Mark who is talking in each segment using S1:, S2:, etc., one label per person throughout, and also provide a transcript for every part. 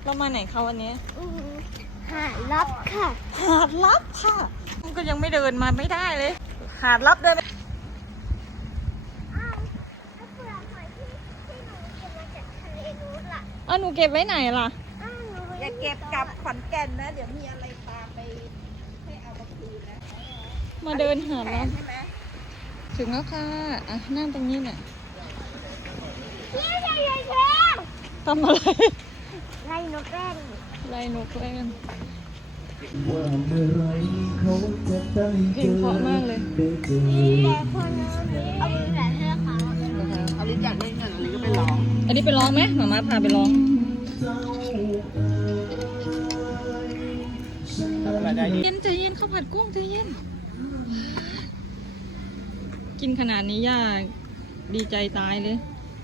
S1: เรามาไหนคะวันนี้
S2: หาดลับค่ะ
S1: หาดลับค่ะมันก็ยังไม่เดินมาไม่ได้เลยหาดลับเดิน
S2: อ้าวแล้วเปลือกหอยที่หนูเก็บมาจากทะเลนู้นล่ะ
S1: หนูเก็บไว้ไหนล่ะ
S2: อ้าวหนู
S3: อย่าเก็บกลับขอนแก่นนะเดี๋ยวมีอะไรตามไปให้เอามาคืนนะ
S1: มาเดินหาดลับ
S3: ใช่ไหม
S1: ถึงแล้วค่ะนั่งตรงนี้เนี่ย
S2: พี่ใหญ่ใหญ่แพง
S1: ทำอะไร
S2: ไล่นกแร่น
S1: ไล่นกเล่น
S4: ว่าเมื่อไรเขาจะได้
S1: เพลงเพราะมากเลย
S2: แต่คนนี้เอาไปแบบเสื้อขาว
S3: อลิซอยากเล่นกันอลิซก็ไปร้อง
S1: อันนี้ไปร้องไหมหมาพาไปร้อง เย็นใจเย็นข้าวผัดกุ้งใจเย็น กินขนาดนี้ย่าดีใจตายเลย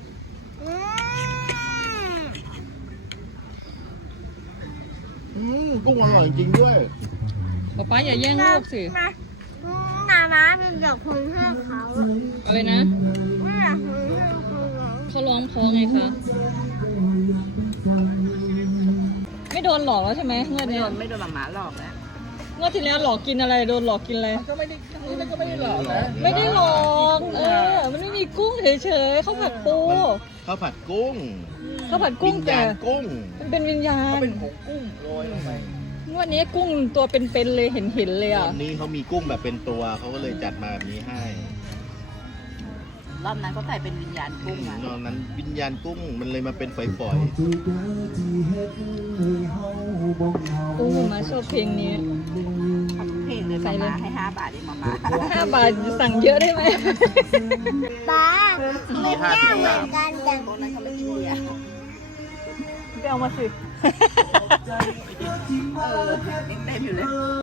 S4: กุ้งอร่อยจริงด้วย
S1: ป๊าอย่าแย่งลูกสิ
S2: มาเป็นแบบคนให้เขา
S1: อะไรนะ
S2: ไม่อยากคนให้เขา
S1: เขาร้องเพอไงคะ ไม่โดนหลอกแล้วใช่ไหมงวด
S3: ไม่
S1: เนี้
S3: โด
S1: ย
S3: นไม่โดนหมาหลอกนะ
S1: งวดที่แล้วหลอกกินอะไรโดนหลอกกินอะไร
S3: ก็ไม่ได้ครั้งนี้ก็ไม่ได้หลอกนะ
S1: ไม่ได้หลอก มันไม่มีกุ้งเฉยๆข้าวผัดปู
S4: ข้าวผัดกุ้ง
S1: ข้าวผัดกุ้ง
S4: วิญ
S1: แต่
S4: ญาณกุ้ง
S1: มันเป็นวิญญาณ
S4: เป็นผงกุ้งโรยลงไป
S1: งวดนี้กุ้งตัวเป็นๆเลยเห็นเลยอ่ะ
S4: วันนี้เขามีกุ้งแบบเป็นตัวเขาก็เลยจัดมาแบบนี้ให้
S3: รอบนั้นเขาใส่เป็นวิญญาณกุ้งมาน
S4: อกนั้นวิญญาณกุ้งมันเลยมาเป็นฝอย
S1: โอ้มาชอบเพลงนี้
S3: ทำเพลงเลยมาให้5 บาทเองมา
S1: 5 บาทสั่งเยอะได้ไหม
S2: ป้าไม่แก้วเหมือนกันแต่
S3: พวกนั้นเขาไม่กินเบียร์
S1: ไปเอามาสิ
S3: ยังเต็มอยู่เลย